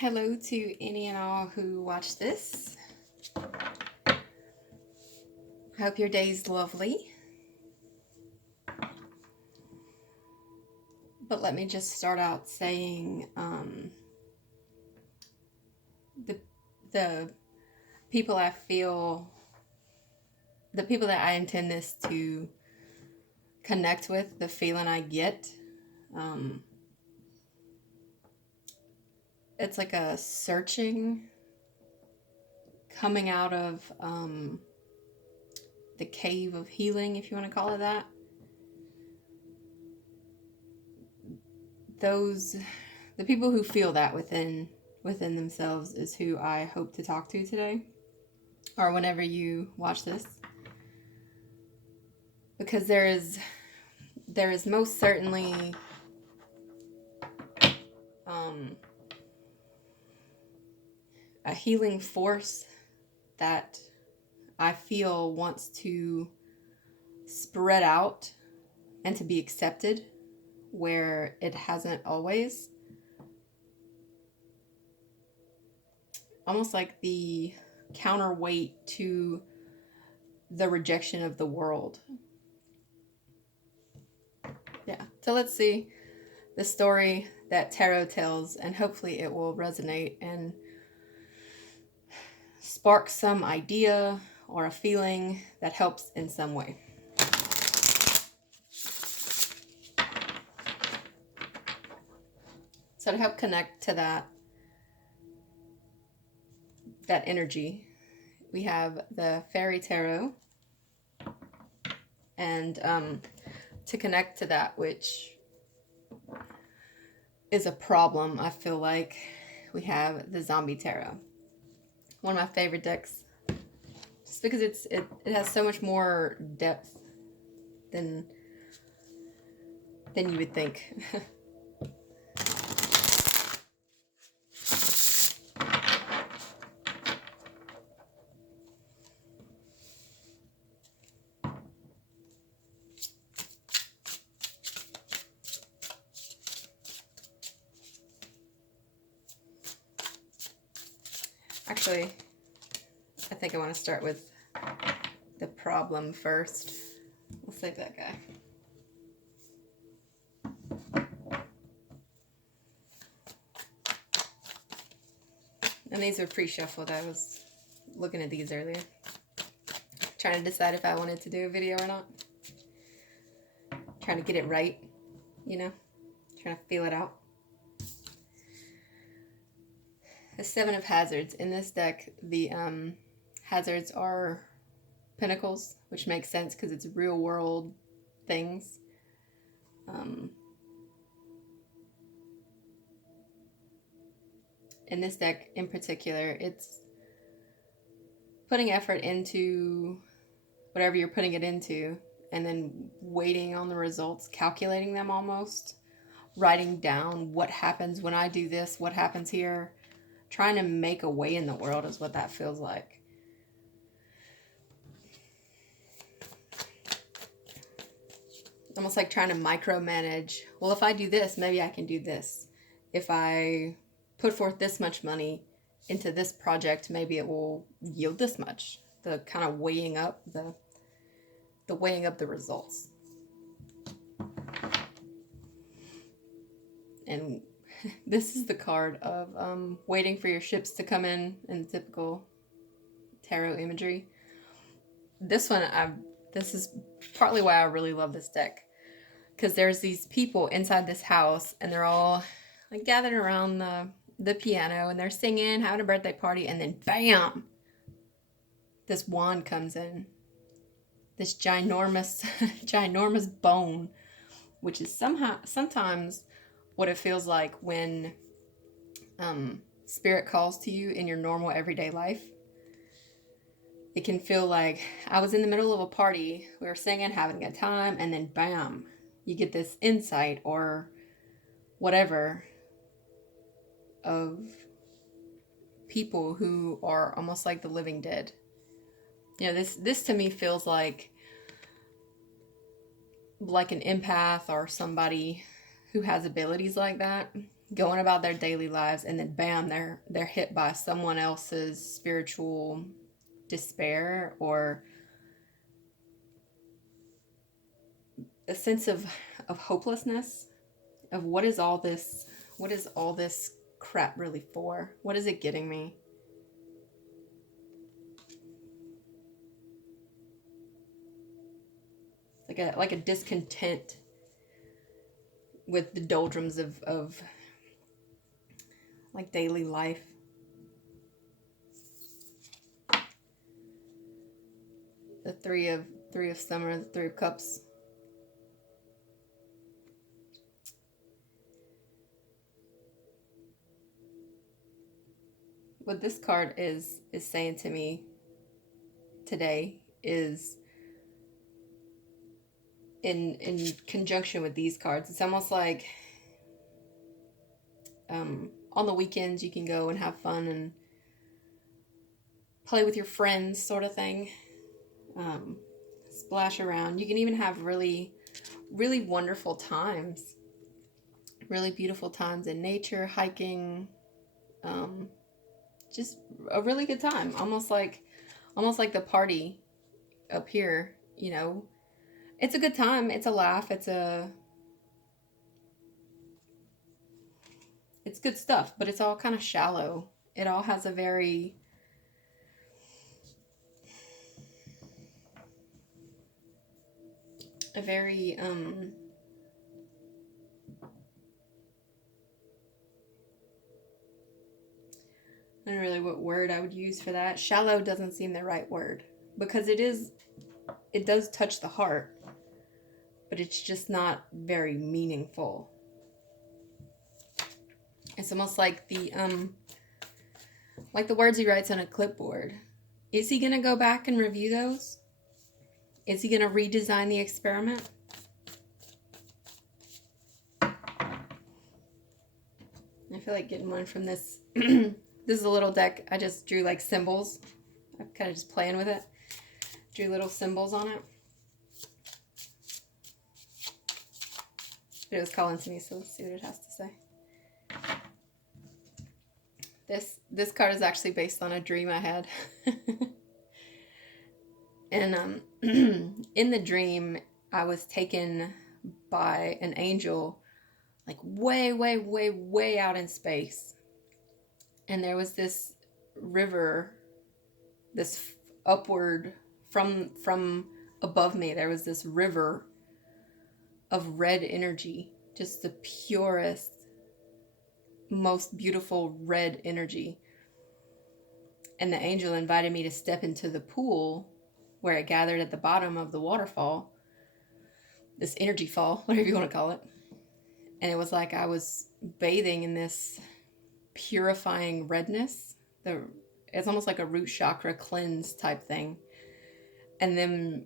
Hello to any and all who watch this. Hope your day's lovely. But let me just start out saying the people I feel, the people that I intend this to connect with, the feeling I get, it's like a searching coming out of the cave of healing, if you want to call it that. The people who feel that within themselves is who I hope to talk to today, or whenever you watch this, because there is most certainly a healing force that I feel wants to spread out and to be accepted where it hasn't always. Almost like the counterweight to the rejection of the world. Yeah, so let's see the story that tarot tells, and hopefully it will resonate and spark some idea or a feeling that helps in some way. So to help connect to that energy, we have the Fairy Tarot, and to connect to that, which is a problem, I feel like, we have the Zombie Tarot. One of my favorite decks, just because it has so much more depth than you would think. Actually, I think I want to start with the problem first. We'll save that guy. And these are pre-shuffled. I was looking at these earlier, trying to decide if I wanted to do a video or not. Trying to get it right, you know? Trying to feel it out. The Seven of Hazards. In this deck, the hazards are pentacles, which makes sense because it's real world things. In this deck in particular, it's putting effort into whatever you're putting it into, and then waiting on the results, calculating them almost, writing down what happens when I do this, what happens here, trying to make a way in the world is what that feels like. Almost like trying to micromanage. Well, if I do this, maybe I can do this. If I put forth this much money into this project, maybe it will yield this much. The kind of weighing up the weighing up the results. And this is the card of waiting for your ships to come in typical tarot imagery. This one, this is partly why I really love this deck, because there's these people inside this house, and they're all like gathered around the piano, and they're singing, having a birthday party, and then bam, this wand comes in, this ginormous bone, which is sometimes what it feels like when spirit calls to you in your normal everyday life. It can feel like I was in the middle of a party, we were singing, having a time, and then bam, you get this insight or whatever of people who are almost like the living dead. You know, this to me feels like an empath or somebody who has abilities like that, going about their daily lives, and then bam, they're hit by someone else's spiritual despair or a sense of hopelessness, of what is all this crap really for? What is it getting me? Like a discontent with the doldrums of like daily life. The three of summer, the three of cups. What this card is saying to me today is, in conjunction with these cards, it's almost like on the weekends you can go and have fun and play with your friends, sort of thing. Splash around. You can even have really, really wonderful times, really beautiful times in nature, hiking, just a really good time. Almost like the party up here, you know. It's a good time. It's a laugh. It's good stuff, but it's all kind of shallow. It all has a very I don't know really what word I would use for that. Shallow doesn't seem the right word, because it does touch the heart, but it's just not very meaningful. It's almost like the words he writes on a clipboard. Is he going to go back and review those? Is he going to redesign the experiment? I feel like getting one from this. This is a little deck. I just drew like symbols. I'm kind of just playing with it. Drew little symbols on it. But it was calling to me, so let's see what it has to say. This card is actually based on a dream I had. And in the dream, I was taken by an angel, like way, way, way, way out in space. And there was this river, this upward from above me, there was this river of red energy, just the purest, most beautiful red energy. And the angel invited me to step into the pool where it gathered at the bottom of the waterfall, this energy fall, whatever you want to call it. And it was like I was bathing in this purifying redness. It's almost like a root chakra cleanse type thing. And then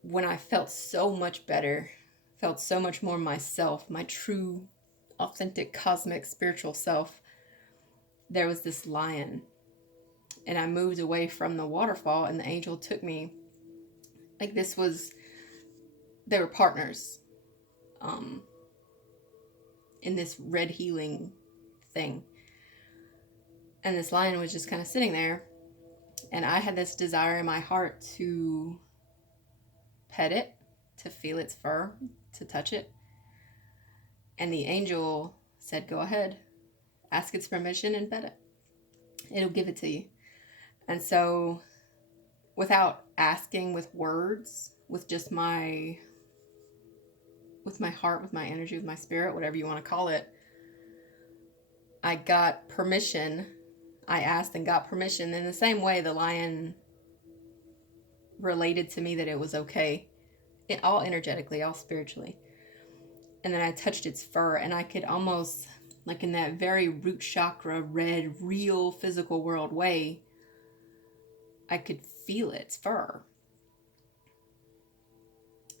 when I felt so much better, felt so much more myself, my true, authentic, cosmic, spiritual self, there was this lion. And I moved away from the waterfall, and the angel took me. Like they were partners in this red healing thing. And this lion was just kind of sitting there. And I had this desire in my heart to pet it, to feel its fur, to touch it. And the angel said, go ahead, ask its permission and pet it. It'll give it to you. And so, without asking, with words, with just with my heart, with my energy, with my spirit, whatever you want to call it, I got permission. I asked and got permission. In the same way, the lion related to me that it was okay, all energetically, all spiritually. And then I touched its fur, and I could almost, like in that very root chakra, red, real physical world way, I could feel its fur.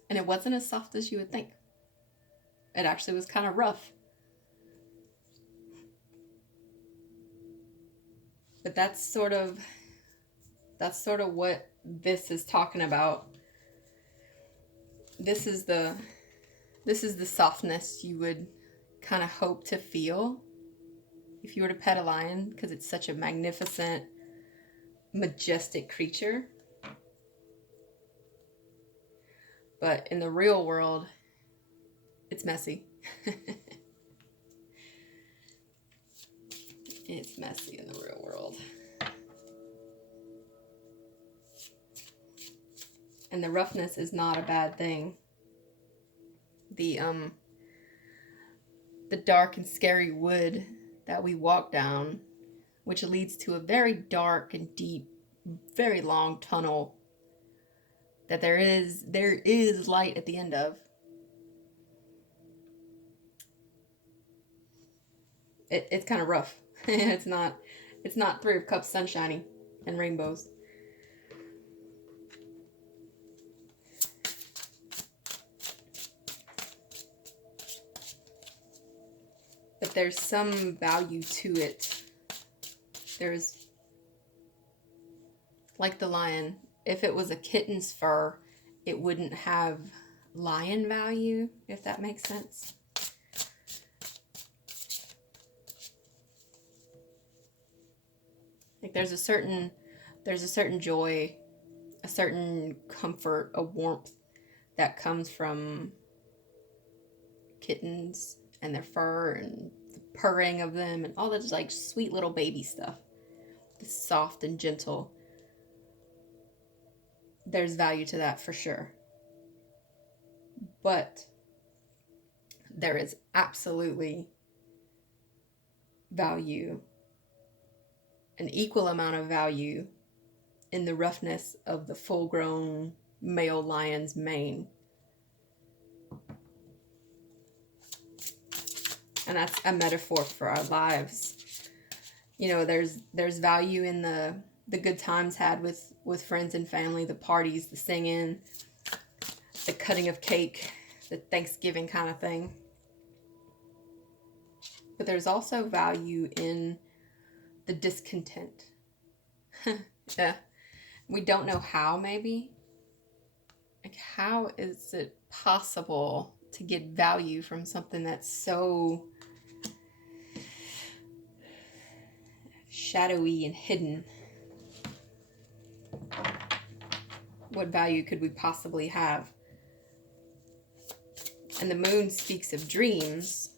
And it wasn't as soft as you would think. It actually was kind of rough. But that's sort of what this is talking about. This is the softness you would kind of hope to feel if you were to pet a lion, because it's such a magnificent, majestic creature. But in the real world, it's messy. It's messy in the real world. And the roughness is not a bad thing. The dark and scary wood that we walk down, which leads to a very dark and deep, very long tunnel that there is light at the end of. It's kind of rough. It's not Three of Cups sunshiny and rainbows. But there's some value to it. There's, like the lion, if it was a kitten's fur, it wouldn't have lion value, if that makes sense. Like there's a certain joy, a certain comfort, a warmth that comes from kittens and their fur and the purring of them and all that, like sweet little baby stuff. It's soft and gentle. There's value to that for sure. But there is absolutely value, an equal amount of value, in the roughness of the full-grown male lion's mane. And that's a metaphor for our lives. You know, there's value in the good times had with friends and family, the parties, the singing, the cutting of cake, the Thanksgiving kind of thing. But there's also value in the discontent. Yeah. We don't know how, maybe. Like, how is it possible to get value from something that's so shadowy and hidden? What value could we possibly have? And the moon speaks of dreams.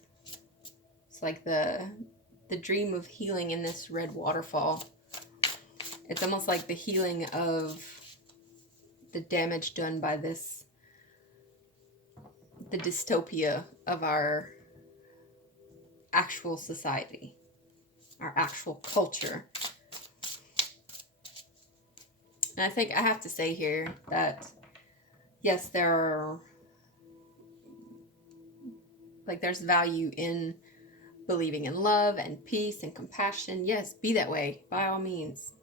It's like the dream of healing in this red waterfall. It's almost like the healing of the damage done by the dystopia of our actual society, our actual culture. And I think I have to say here that, yes, there's value in believing in love and peace and compassion. Yes, be that way, by all means.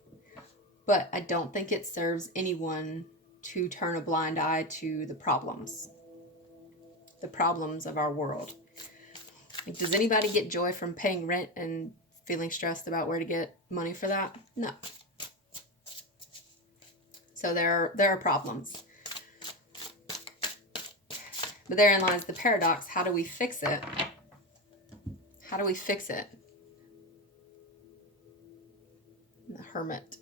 But I don't think it serves anyone to turn a blind eye to the problems of our world. Like, does anybody get joy from paying rent and feeling stressed about where to get money for that? No. So there are problems. But therein lies the paradox. How do we fix it? How do we fix it? The hermit.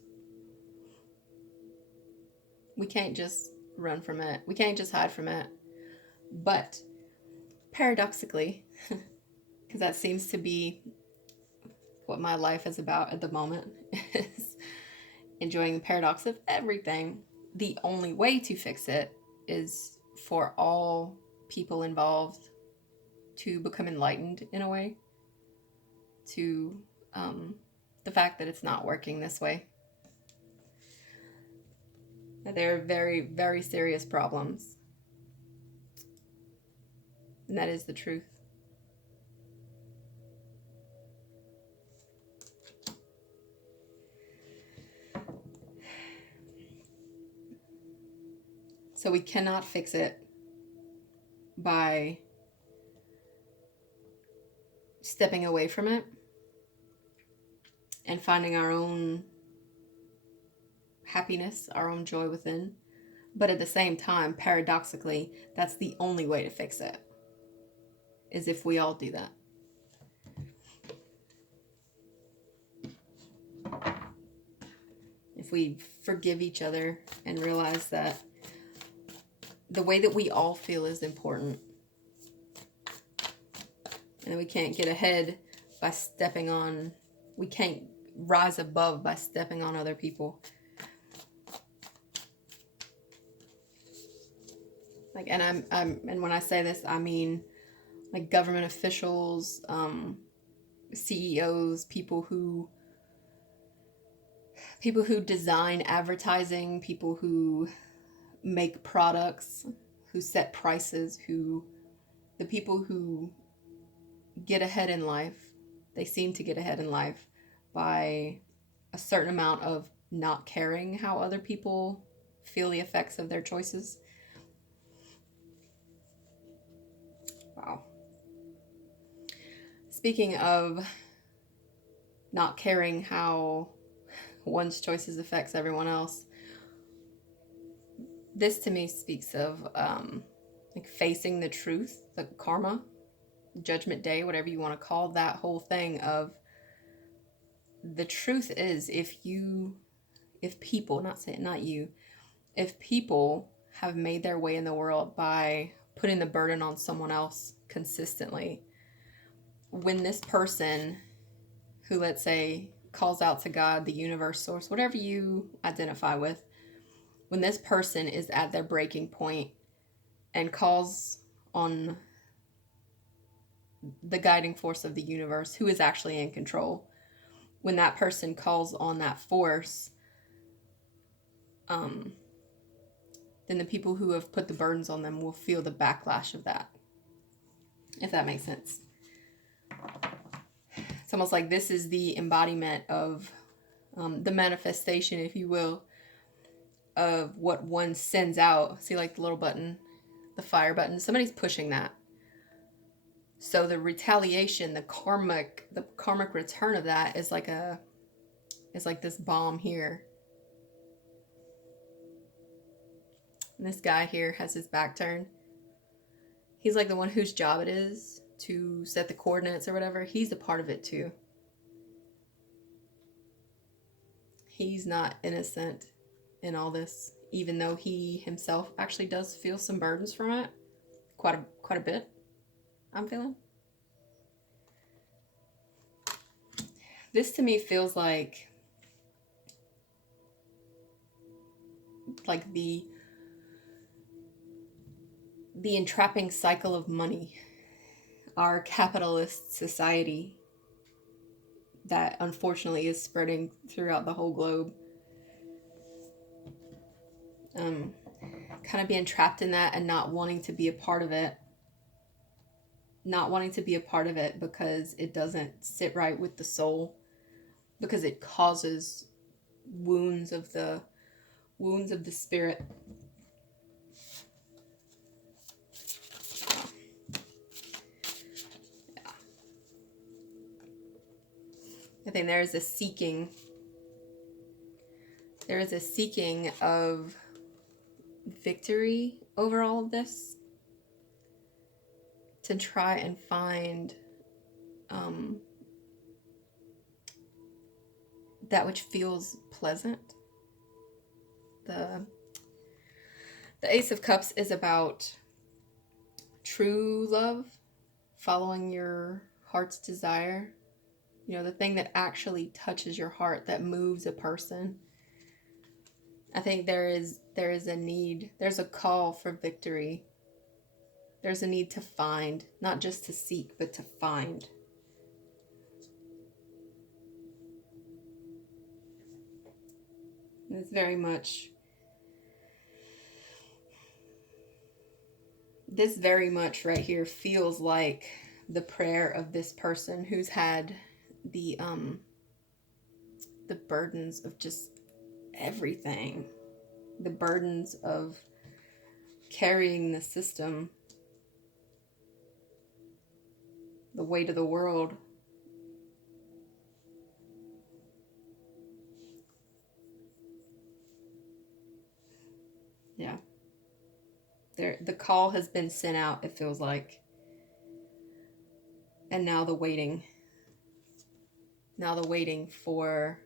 We can't just run from it. We can't just hide from it. But paradoxically, because that seems to be what my life is about at the moment, is enjoying the paradox of everything. The only way to fix it is for all people involved to become enlightened in a way to the fact that it's not working this way. There are very, very serious problems. And that is the truth. So we cannot fix it by stepping away from it and finding our own happiness, our own joy within. But at the same time, paradoxically, that's the only way to fix it, is if we all do that. if we forgive each other and realize that the way that we all feel is important. And we can't get ahead by stepping on, we can't rise above by stepping on other people. Like, and and when I say this, I mean like government officials, CEOs, people who design advertising, people who make products, who set prices, the people who get ahead in life, they seem to get ahead in life by a certain amount of not caring how other people feel the effects of their choices. Wow. Speaking of not caring how one's choices affects everyone else, this to me speaks of like facing the truth, the karma, judgment day, whatever you want to call that whole thing. Of the truth is, if people, if people have made their way in the world by putting the burden on someone else consistently, when this person who, let's say, calls out to God, the universe, source, whatever you identify with, when this person is at their breaking point and calls on the guiding force of the universe, who is actually in control, when that person calls on that force, then the people who have put the burdens on them will feel the backlash of that, if that makes sense. It's almost like this is the embodiment of the manifestation, if you will, of what one sends out. See, like the little button, the fire button, somebody's pushing that. So the retaliation, the karmic return of that is like this bomb here. And this guy here has his back turned. He's like the one whose job it is to set the coordinates or whatever. He's a part of it too. He's not innocent in all this, even though he himself actually does feel some burdens from it. Quite a bit, I'm feeling. This to me feels like the entrapping cycle of money, our capitalist society that unfortunately is spreading throughout the whole globe. Kind of being trapped in that and not wanting to be a part of it. Not wanting to be a part of it because it doesn't sit right with the soul, because it causes wounds of the spirit. Yeah. I think there is a seeking of victory over all of this, to try and find that which feels pleasant. The Ace of Cups is about true love, following your heart's desire. You know, the thing that actually touches your heart, that moves a person. I think there is a need, there's a call for victory. There's a need to find, not just to seek, but to find. And it's very much, this very much right here feels like the prayer of this person who's had the burdens of just everything, the burdens of carrying the system, the weight of the world. Yeah. The call has been sent out, it feels like. And now the waiting. Now the waiting for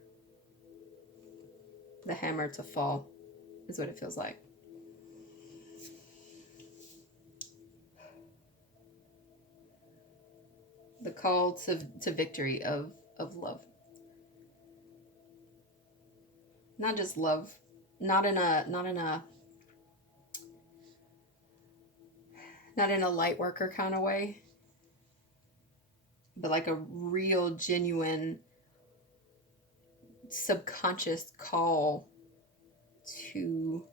the hammer to fall, is what it feels like. The call to victory of love. Not just love, not in a light worker kind of way, but like a real genuine subconscious call to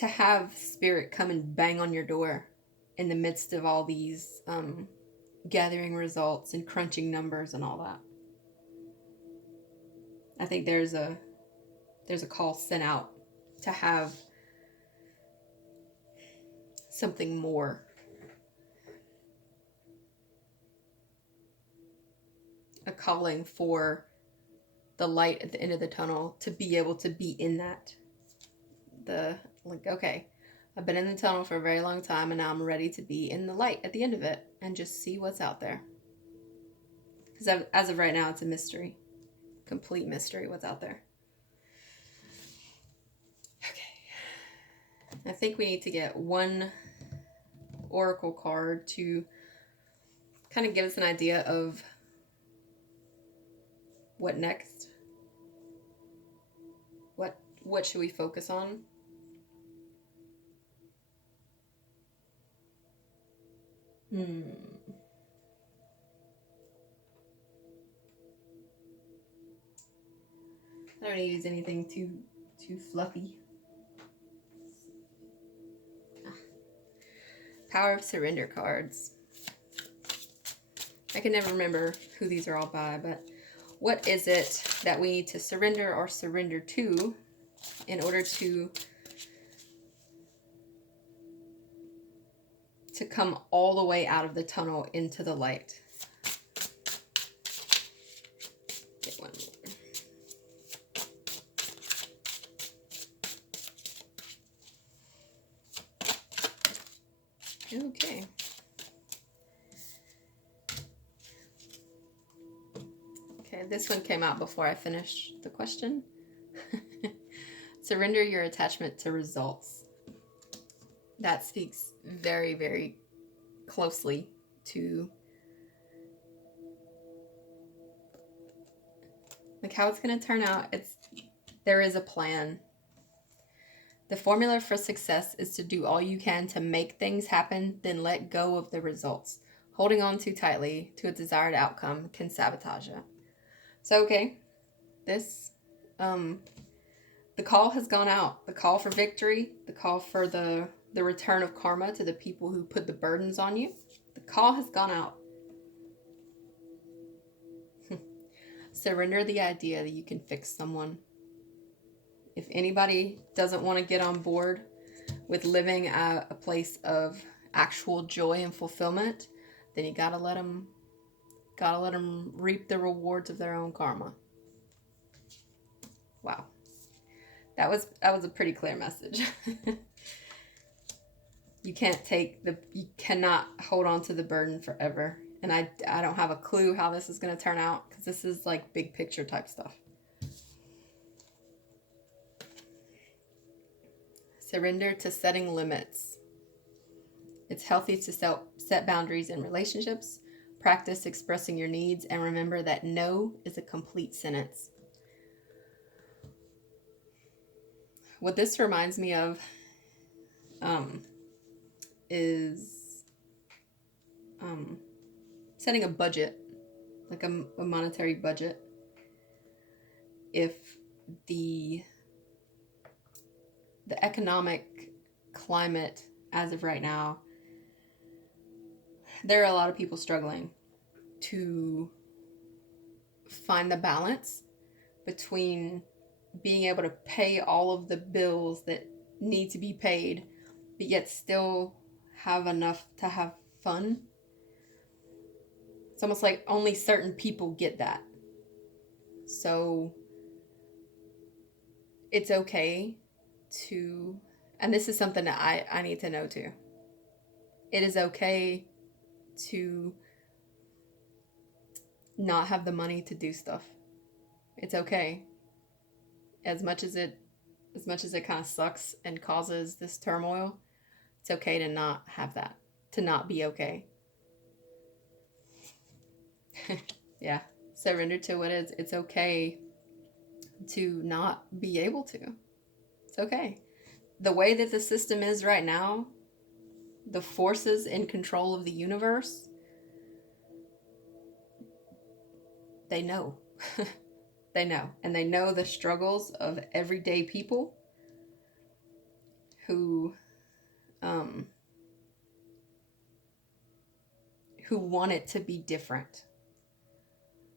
have spirit come and bang on your door in the midst of all these gathering results and crunching numbers and all that. I think there's a call sent out to have something more. A calling for the light at the end of the tunnel, to be able to be in that. Okay, I've been in the tunnel for a very long time, and now I'm ready to be in the light at the end of it and just see what's out there. Because as of right now, it's a mystery. Complete mystery what's out there. Okay. I think we need to get one oracle card to kind of give us an idea of what next. What should we focus on? I don't need to use anything too fluffy. Power of Surrender cards. I can never remember who these are all by, but what is it that we need to surrender or surrender to in order to come all the way out of the tunnel into the light? Get one more. Okay. Okay, this one came out before I finished the question. Surrender your attachment to results. That speaks very, very closely to like how it's going to turn out. There is a plan. The formula for success is to do all you can to make things happen, then let go of the results. Holding on too tightly to a desired outcome can sabotage it. So, okay, this, the call has gone out. The call for victory, the call for the return of karma to the people who put the burdens on you. The call has gone out. Surrender the idea that you can fix someone. If anybody doesn't want to get on board with living at a place of actual joy and fulfillment, then you gotta let them reap the rewards of their own karma. Wow, that was a pretty clear message. You cannot hold on to the burden forever. And I don't have a clue how this is going to turn out, because this is like big picture type stuff. Surrender to setting limits. It's healthy to set boundaries in relationships. Practice expressing your needs, and remember that no is a complete sentence. What this reminds me of is setting a budget, like a monetary budget. If the economic climate as of right now, there are a lot of people struggling to find the balance between being able to pay all of the bills that need to be paid, but yet still have enough to have fun. It's almost like only certain people get that. So it's okay to, and this is something that I need to know too. It is okay to not have the money to do stuff. It's okay. As much as it kind of sucks and causes this turmoil, it's okay to not have that, to not be okay. Yeah. Surrender to what is. It's okay to not be able to. It's okay. The way that the system is right now, the forces in control of the universe, they know. They know. And they know the struggles of everyday people who want it to be different,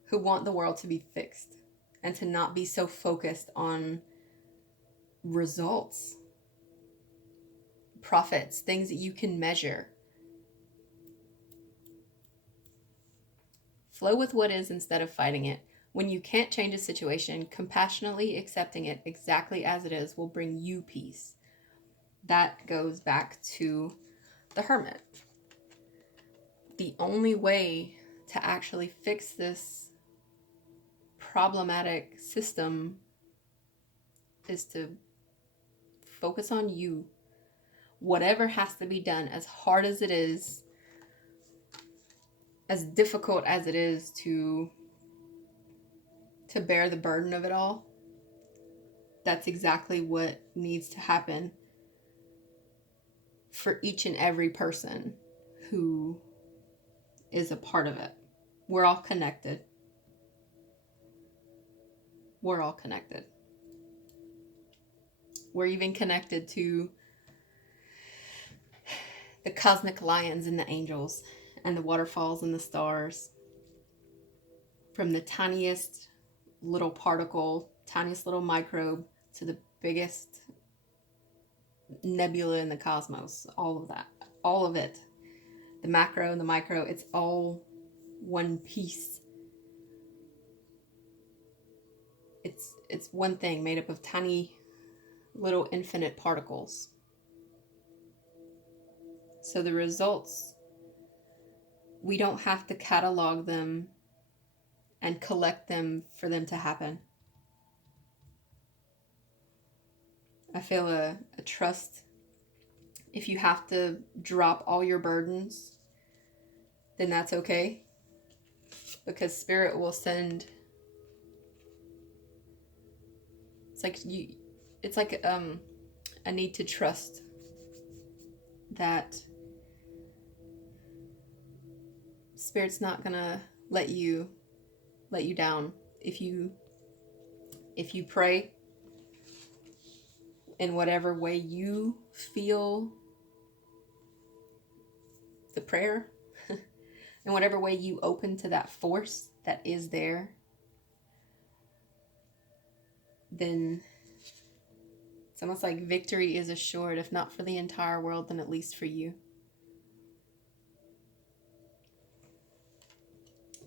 who want the world to be fixed, and to not be so focused on results, profits, things that you can measure. Flow with what is instead of fighting it. When you can't change a situation, compassionately accepting it exactly as it is will bring you peace. That goes back to the hermit. The only way to actually fix this problematic system is to focus on you. Whatever has to be done, as hard as it is, as difficult as it is to bear the burden of it all, that's exactly what needs to happen for each and every person who is a part of it. We're all connected. We're all connected. We're even connected to the cosmic lions and the angels and the waterfalls and the stars. From the tiniest little particle, tiniest little microbe, to the biggest nebula in the cosmos. All of that. All of it. The macro and the micro, it's all one piece. It's one thing made up of tiny little infinite particles. So the results, we don't have to catalog them and collect them for them to happen. I feel a trust. If you have to drop all your burdens, then that's okay. Because Spirit will send. It's like a need to trust that Spirit's not gonna let you down if you pray in whatever way you feel the prayer, in whatever way you open to that force that is there, then it's almost like victory is assured, if not for the entire world, then at least for you.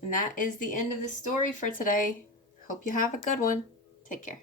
And that is the end of the story for today. Hope you have a good one. Take care.